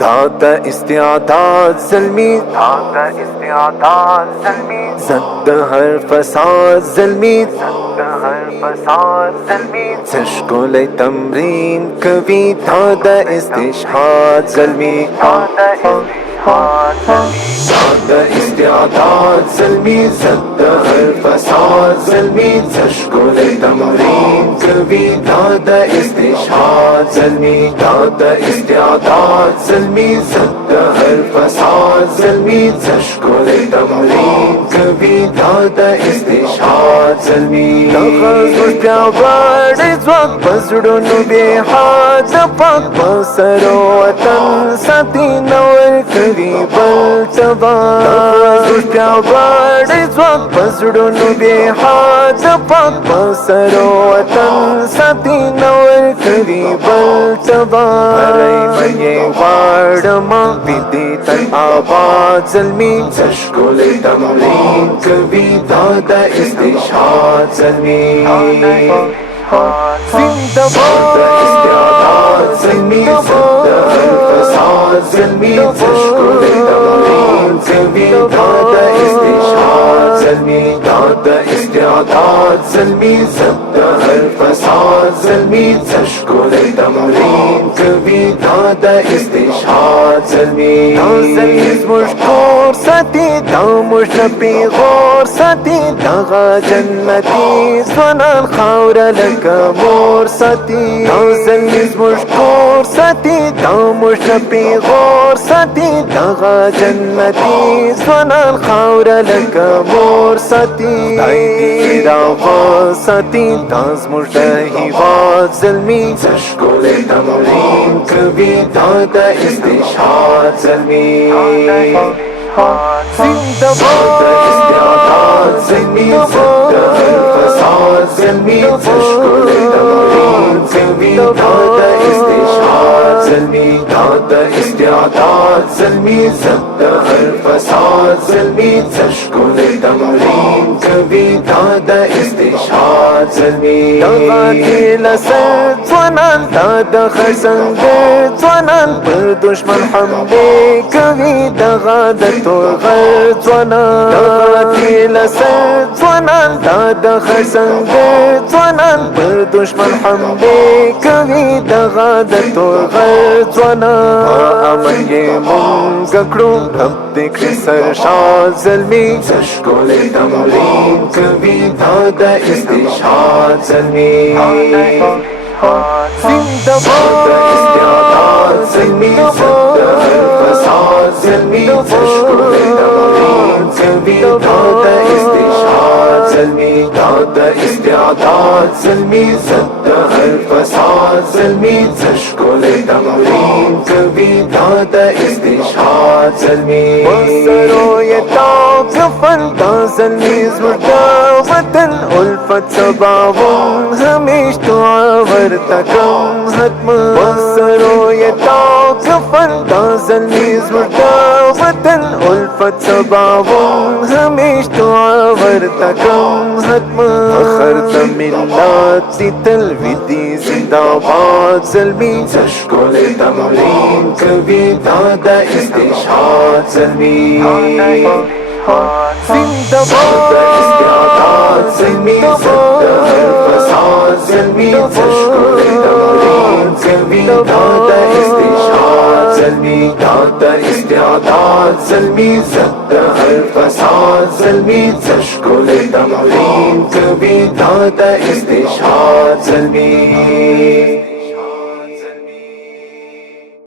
داتا استعداد زلمي زد هر فساد زلمي تشكل تمرين كبي داتا استشهاد زلمي داتا استعداد زلمي زد هر فساد زلمي تشكل تمرين كبي داتا استشهاد زلمي داتا استعداد زلمي زد هر فساد زلمي تشكل تمرين كبي داتا استشهاد زلمي تغزوش پیاوڑ ځواک پزړونو بې حد پاک پسرو وطن ساتي نور کوي بل تبا تغزوش پیاوړ ځواک پزړونو بې حد پاک پسرو وطن ساتي نور کوي بل تبا هرې مې واړما دې تن آباد زلمي تشکل تمرین کوي دادا استشهاد زلمي زندباد استعداد زلمي زد الفساد زلمي تشكل تمرين كبي دادا استشهاد زلمي دادا استعداد زلمي زد الفساد زلمي تشكل تمرين كبي دادا استشهاد زلمي زلمي مشكور ساتي دامش نبي غور ساتي دغا جنتي زنان خاور لك مور ساتي زلمي مشكور ساتي دامش نبي غور ساتي دغا جنتي زنان خاور لك مور ساتي دايدي راغا ساتي داز مجدهي واد زلمي تشكل تمرين كبي دادا استشهاد زلمي زندباد استعداد زلمي زد الفساد زلمي تشكل تمرين كبي دادا استشهاد زلمي دادا استعداد زلمي زد الفساد زلمي تشكل تمرين كبي دادا استشهاد زلمي دغاتي لسد ځوانان دادا خرسنګ ځوانان پر دشمن حمله کوي دغه د تورغر ځوانان دغاتي لسد ځوانان دادا خرسنګ ځوانان پر دشمن حمله کوي دغه د تورغر ځوانان امن یې مونږ کړو رب دې کړي سرشاد زلمي تشکل تمرین کوي دادا استشهاد زلمي زندباد استعداد زلمي زد الفساد زلمي تشكل تمرين كبي دادا استشهاد زلمي دادا استعداد زلمي زد الفساد زلمي تشكل تمرين كبي دادا استشهاد زلمي وصلوا يتعب زفن دا زلمي زوردا وطن ألفت سباون هميش تعاور تكم هتم وصلوا يتعب زفن دا زلمي زوردا وطن ألفت سباون هميش تعاور تكم هتم فخرت ملات تلويدي زنداباد زلمي تشكل تمرين كبي دادا استشهاد زلمي زندباد استعداد زلمي زد الفساد زلمي تشكل تمرين كبي دادا استشهاد زلمي دادا استعداد زلمي زد الفساد زلمي تشكل تمرين كبي دادا استشهاد زلمي